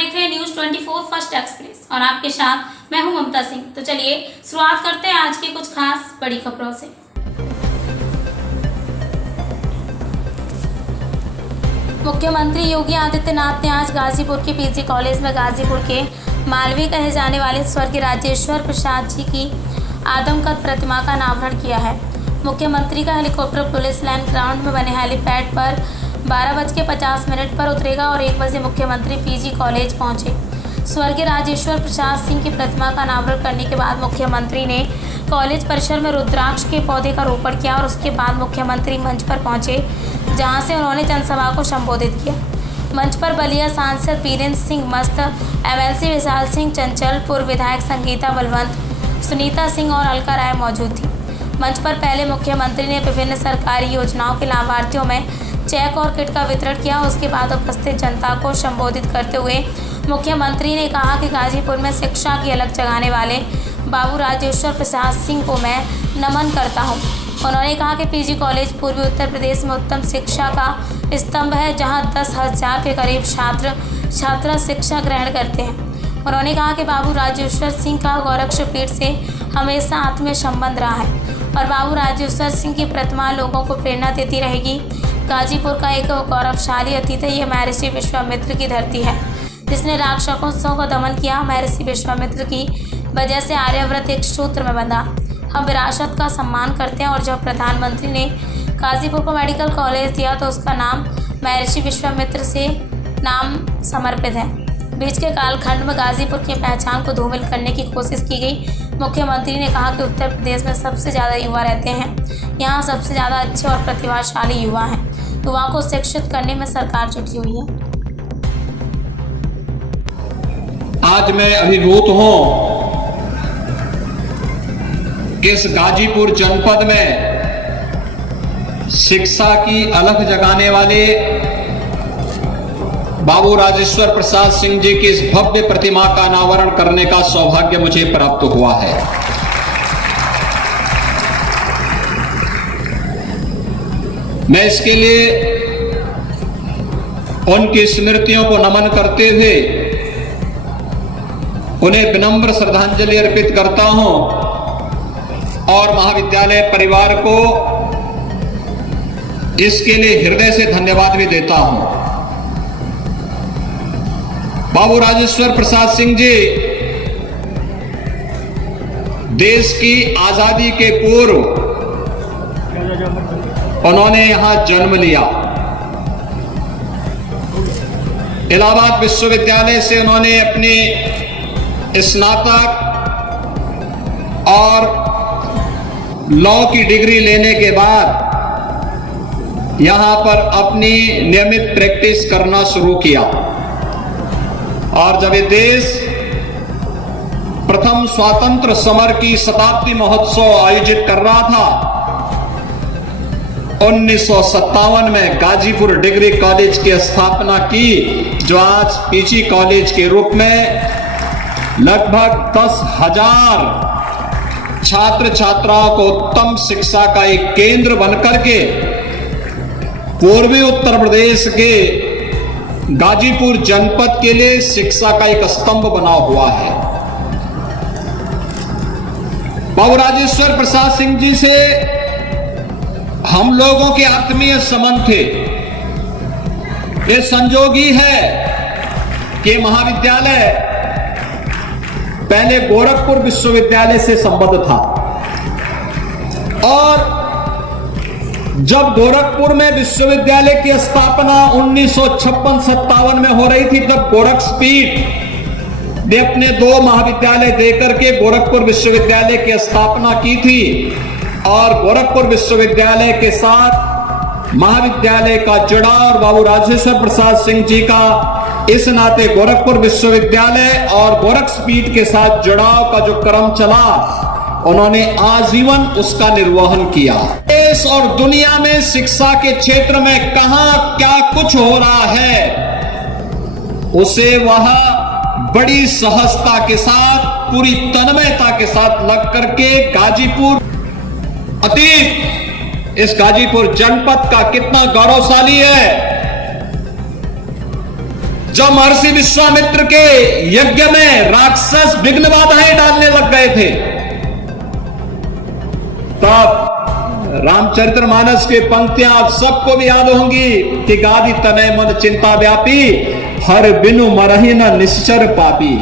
देख रहे हैं न्यूज 24 फर्स्ट एक्सप्रेस और आपके साथ मैं हूं ममता सिंह। तो चलिए शुरुआत करते हैं आज की कुछ खास बड़ी खबरों से। मुख्यमंत्री योगी आदित्यनाथ ने आज गाजीपुर के पीजी कॉलेज में गाजीपुर के मालवीय कहे जाने वाले स्वर्गीय राजेश्वर प्रसाद जी की आदमकद प्रतिमा का अनावरण किया है। मुख्यमंत्री का हेलीकॉप्टर पुलिस लाइन ग्राउंड में बने हेलीपैड पर 12:50 पर उतरेगा और 1 बजे मुख्यमंत्री पीजी कॉलेज पहुंचे। स्वर्गीय राजेश्वर प्रसाद सिंह की प्रतिमा का अनावरण करने के बाद मुख्यमंत्री ने कॉलेज परिसर में रुद्राक्ष के पौधे का रोपण किया और उसके बाद मुख्यमंत्री मंच पर पहुंचे, जहां से उन्होंने जनसभा को संबोधित किया। मंच पर बलिया सांसद बीरेंद्र सिंह मस्त, एमएलसी विशाल सिंह चंचल, पूर्व विधायक संगीता बलवंत, सुनीता सिंह और अलका राय मौजूद थी। मंच पर पहले मुख्यमंत्री ने विभिन्न सरकारी योजनाओं के लाभार्थियों में चेक और किट का वितरण किया। उसके बाद उपस्थित जनता को संबोधित करते हुए मुख्यमंत्री ने कहा कि गाजीपुर में शिक्षा की अलग जगाने वाले बाबू राजेश्वर प्रसाद सिंह को मैं नमन करता हूं। उन्होंने कहा कि पीजी कॉलेज पूर्वी उत्तर प्रदेश में उत्तम शिक्षा का स्तंभ है, जहां 10,000 के करीब छात्र शिक्षा ग्रहण करते हैं। उन्होंने कहा कि बाबू राजेश्वर सिंह का गोरक्षपीठ से हमेशा आत्मीय संबंध रहा है और बाबू राजेश्वर सिंह की प्रतिमा लोगों को प्रेरणा देती रहेगी। गाजीपुर का एक गौरवशाली अतीत है। ये महर्षि विश्वामित्र की धरती है, जिसने राक्षसों का दमन किया। महर्षि विश्वामित्र की वजह से आर्यव्रत एक सूत्र में बंधा। हम विरासत का सम्मान करते हैं और जब प्रधानमंत्री ने गाजीपुर को मेडिकल कॉलेज दिया तो उसका नाम महर्षि विश्वामित्र से नाम समर्पित है। बीच के कालखंड में गाजीपुर की पहचान को धूमिल करने की कोशिश की गई। मुख्यमंत्री ने कहा कि उत्तर प्रदेश में सबसे ज़्यादा युवा रहते हैं, यहाँ सबसे ज़्यादा अच्छे और प्रतिभाशाली युवा हैं। युवाओं को शिक्षित करने में सरकार जुटी हुई है। आज मैं अभिभूत हूं कि इस गाजीपुर जनपद में शिक्षा की अलख जगाने वाले बाबू राजेश्वर प्रसाद सिंह जी की इस भव्य प्रतिमा का अनावरण करने का सौभाग्य मुझे प्राप्त हुआ है। मैं इसके लिए उनकी स्मृतियों को नमन करते हुए उन्हें विनम्र श्रद्धांजलि अर्पित करता हूं और महाविद्यालय परिवार को इसके लिए हृदय से धन्यवाद भी देता हूं। बाबू राजेश्वर प्रसाद सिंह जी देश की आजादी के पूर्व उन्होंने यहां जन्म लिया। इलाहाबाद विश्वविद्यालय से उन्होंने अपनी स्नातक और लॉ की डिग्री लेने के बाद यहां पर अपनी नियमित प्रैक्टिस करना शुरू किया और जब ये देश प्रथम स्वातंत्र समर की शताब्दी महोत्सव आयोजित कर रहा था 1957 में गाजीपुर डिग्री कॉलेज की स्थापना की, जो आज पीजी कॉलेज के रूप में लगभग 10,000 छात्र छात्राओं को उत्तम शिक्षा का एक केंद्र बनकर के पूर्वी उत्तर प्रदेश के गाजीपुर जनपद के लिए शिक्षा का एक स्तंभ बना हुआ है। बाबू राजेश्वर प्रसाद सिंह जी से हम लोगों के आत्मीय संबंध थे। ये संजोग ही है कि महाविद्यालय पहले गोरखपुर विश्वविद्यालय से संबद्ध था और जब गोरखपुर में विश्वविद्यालय की स्थापना 1956-57 में हो रही थी, तब गोरक्षपीठ ने अपने 2 महाविद्यालय देकर के गोरखपुर विश्वविद्यालय की स्थापना की थी और गोरखपुर विश्वविद्यालय के साथ महाविद्यालय का जुड़ाव और बाबू राजेश्वर प्रसाद सिंह जी का इस नाते गोरखपुर विश्वविद्यालय और गोरक्षपीठ के साथ जुड़ाव का जो क्रम चला, उन्होंने आजीवन उसका निर्वहन किया। देश और दुनिया में शिक्षा के क्षेत्र में कहां क्या कुछ हो रहा है, उसे वह बड़ी सहजता के साथ, पूरी तन्मयता के साथ लग करके गाजीपुर अतीत, इस गाजीपुर जनपद का कितना गौरवशाली है, जब महर्षि विश्वामित्र के यज्ञ में राक्षस विघ्न बाधाएं डालने लग गए थे, तब रामचरितमानस की पंक्तियां आप सबको भी याद होंगी कि गादी तनय मन चिंता व्यापी, हर बिनु मरहि न निश्चर पापी।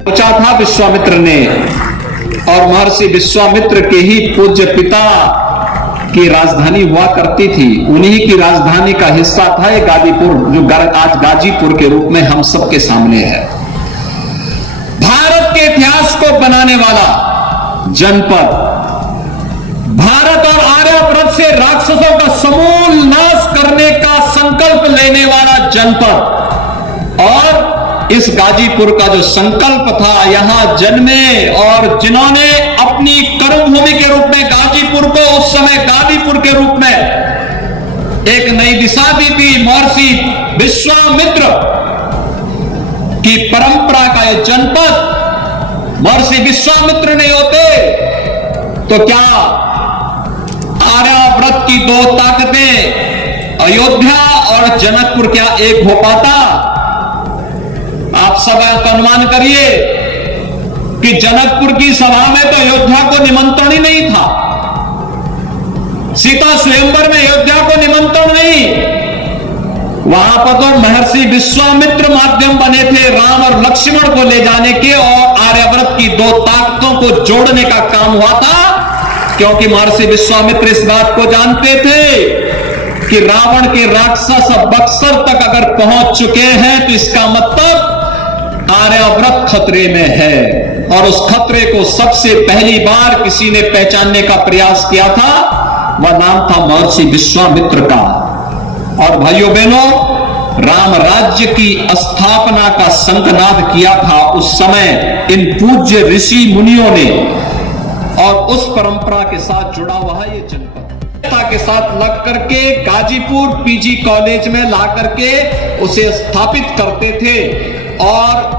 सोचा था विश्वामित्र ने, और महर्षि विश्वामित्र के ही पूज्य पिता की राजधानी हुआ करती थी, उन्हीं की राजधानी का हिस्सा था ये गाजीपुर, जो आज गाजीपुर के रूप में हम सबके सामने है। भारत के इतिहास को बनाने वाला जनपद, भारत और आर्यव्रत से राक्षसों का समूल नाश करने का संकल्प लेने वाला जनपद, और इस गाजीपुर का जो संकल्प था, यहां जन्मे और जिन्होंने अपनी कर्मभूमि के रूप में गाजीपुर को उस समय गाजीपुर के रूप में एक नई दिशा दी थी, महर्षि विश्वामित्र की परंपरा का यह जनपद महर्षि विश्वामित्र नहीं होते तो क्या आर्याव्रत की दो ताकतें अयोध्या और जनकपुर क्या एक हो पाता? आप सब का अनुमान करिए कि जनकपुर की सभा में तो अयोध्या को निमंत्रण ही नहीं था, सीता स्वयंवर में अयोध्या को निमंत्रण नहीं, वहां पर तो महर्षि विश्वामित्र माध्यम बने थे राम और लक्ष्मण को ले जाने के, और आर्याव्रत की दो ताकतों को जोड़ने का काम हुआ था, क्योंकि महर्षि विश्वामित्र इस बात को जानते थे कि रावण के राक्षस बक्सर तक अगर पहुंच चुके हैं तो इसका मतलब आर्याव्रत खतरे में है, और उस खतरे को सबसे पहली बार किसी ने पहचानने का प्रयास किया था, वह नाम था महर्षि विश्वामित्र का। और भाइयों बहनों, राम राज्य की स्थापना का शंखनाद किया था उस समय इन पूज्य ऋषि मुनियों ने, और उस परंपरा के साथ जुड़ा हुआ है ये जनपद के साथ लग करके गाजीपुर पीजी कॉलेज में ला करके उसे स्थापित करते थे। और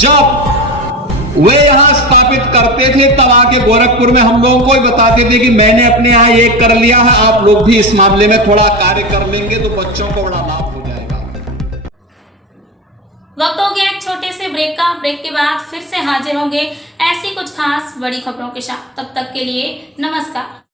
जब वे यहां स्थापित करते थे तब आके गोरखपुर में हम लोगों को ही बताते थे कि मैंने अपने यहां ये कर लिया है, आप लोग भी इस मामले में थोड़ा कार्य कर लेंगे तो बच्चों को बड़ा लाभ हो जाएगा। वक्त हो गया एक छोटे से ब्रेक का। ब्रेक के बाद फिर से हाजिर होंगे ऐसी कुछ खास बड़ी खबरों के साथ। तब तक के लिए नमस्कार।